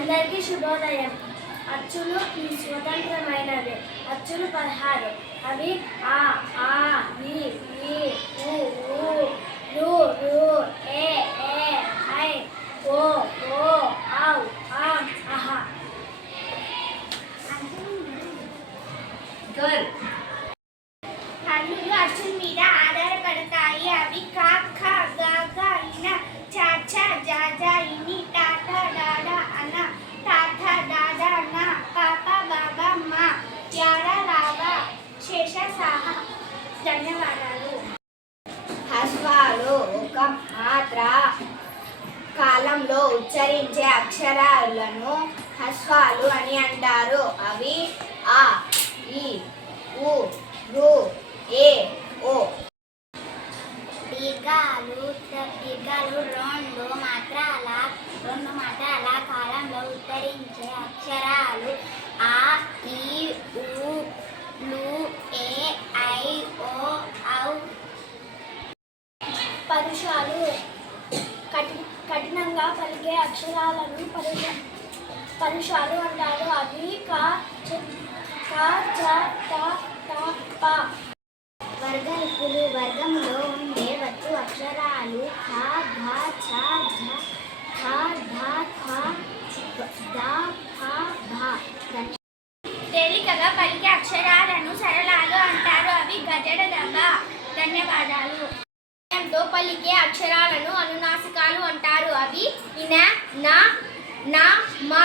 అందరికీ శుభోదయం. అచ్చులు ఈ స్వతంత్రమైనవి అచ్చులు పదహారు. అవి ఆ ఆ ఈ ఈ ఉ ఊ రు రు ఏ ఏ ఐ ఓ ఓ ఔ ఆం అహ. గర్ల్. హల్లులు అచ్చుల మీద ఆధారపడతాయి. అవి కా ధన్యవాదాలు. హస్వాలు ఒక మాత్ర కాలంలో ఉచ్చరించే అక్షరాలను హస్వాలు అని అంటారు. అవి ఆ ఈ ఉ రు ఏ ఓ. దీర్ఘాలు దీర్ఘాలు రెండు మాత్రాల రెండు మాత్రాల కాలంలో ఉత్తరించే అక్షరాలు పరుషాలు కఠి కఠినంగా పలికే అక్షరాలను పరుష పరుషాలు అంటారు. అవి క ప. వర్గలిపులు వర్గంలో ఉండే వచ్చు అక్షరాలు ఖ ఘ ఛ ఝ ఠ ఢ థ ద ఫ భ తేలికగా పలికే అక్షరాలను సరళాలు అంటారు. అవి గజడ దగ ధన్యవాదాలు. తో పలికే అక్షరాలను అనునాసికాలు అంటారు. అవి ఇన నా నా మా.